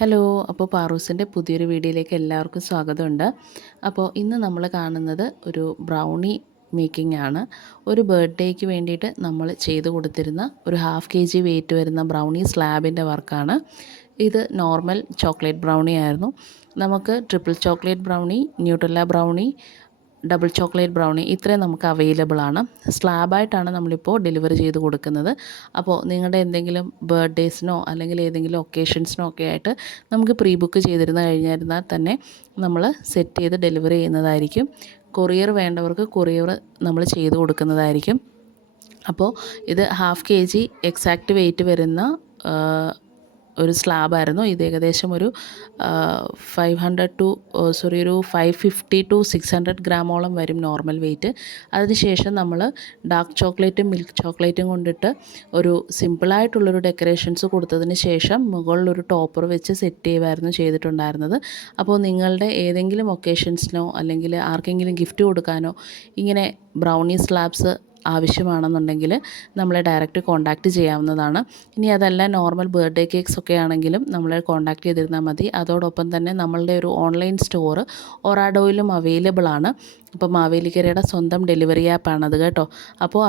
Hello, അപ്പോൾ പാറൂസിൻ്റെ പുതിയൊരു വീഡിയോയിലേക്ക് എല്ലാവർക്കും സ്വാഗതമുണ്ട്. അപ്പോൾ ഇന്ന് നമ്മൾ കാണുന്നത് ഒരു ബ്രൗണി മേക്കിംഗ് ആണ്. ഒരു ബർത്ത്ഡേക്ക് വേണ്ടിയിട്ട് നമ്മൾ ചെയ്ത് കൊടുത്തിരുന്ന ഒരു 1/2 kg വെയിറ്റ് വരുന്ന ബ്രൗണി സ്ലാബിൻ്റെ വർക്കാണ്. ഇത് നോർമൽ ചോക്ലേറ്റ് ബ്രൗണി ആയിരുന്നു. നമുക്ക് triple chocolate brownie, Nutella brownie, double chocolate brownie ഇത്രയും നമുക്ക് അവൈലബിൾ ആണ്. സ്ലാബായിട്ടാണ് നമ്മളിപ്പോൾ ഡെലിവറി ചെയ്ത് കൊടുക്കുന്നത്. അപ്പോൾ നിങ്ങളുടെ എന്തെങ്കിലും ബർത്ത്ഡേസിനോ അല്ലെങ്കിൽ ഏതെങ്കിലും ഒക്കേഷൻസിനോ ഒക്കെ ആയിട്ട് നമുക്ക് പ്രീ ബുക്ക് കഴിഞ്ഞിരുന്നാൽ തന്നെ നമ്മൾ സെറ്റ് ചെയ്ത് ഡെലിവറി ചെയ്യുന്നതായിരിക്കും. കൊറിയർ വേണ്ടവർക്ക് കൊറിയർ നമ്മൾ ചെയ്ത് കൊടുക്കുന്നതായിരിക്കും. അപ്പോൾ ഇത് 1/2 kg എക്സാക്റ്റ് വെയിറ്റ് വരുന്ന ഒരു സ്ലാബായിരുന്നു. ഇത് ഏകദേശം ഒരു 550 to 600 ഗ്രാമോളം വരും നോർമൽ വെയിറ്റ്. അതിനുശേഷം നമ്മൾ ഡാർക്ക് ചോക്ലേറ്റും മിൽക്ക് ചോക്ലേറ്റും കൊണ്ടിട്ട് ഒരു സിമ്പിളായിട്ടുള്ളൊരു ഡെക്കറേഷൻസ് കൊടുത്തതിന് ശേഷം മുകളിലൊരു ടോപ്പർ വെച്ച് സെറ്റ് ചെയ്യുമായിരുന്നു ചെയ്തിട്ടുണ്ടായിരുന്നത്. അപ്പോൾ നിങ്ങളുടെ ഏതെങ്കിലും ഒക്കേഷൻസിനോ അല്ലെങ്കിൽ ആർക്കെങ്കിലും ഗിഫ്റ്റ് കൊടുക്കാനോ ഇങ്ങനെ ബ്രൗണി സ്ലാബ്സ് ആവശ്യമാണെന്നുണ്ടെങ്കിൽ നമ്മളെ ഡയറക്റ്റ് കോൺടാക്റ്റ് ചെയ്യാവുന്നതാണ്. ഇനി അതല്ല നോർമൽ ബർത്ത്ഡേ കേക്ക്സ് ഒക്കെ ആണെങ്കിലും നമ്മളെ കോൺടാക്റ്റ് ചെയ്തിരുന്നാൽ മതി. അതോടൊപ്പം തന്നെ നമ്മളുടെ ഒരു ഓൺലൈൻ സ്റ്റോർ ഒറാഡോയിലും അവൈലബിൾ ആണ്. അപ്പോൾ മാവേലിക്കരയുടെ സ്വന്തം ഡെലിവറി ആപ്പാണത് കേട്ടോ. അപ്പോൾ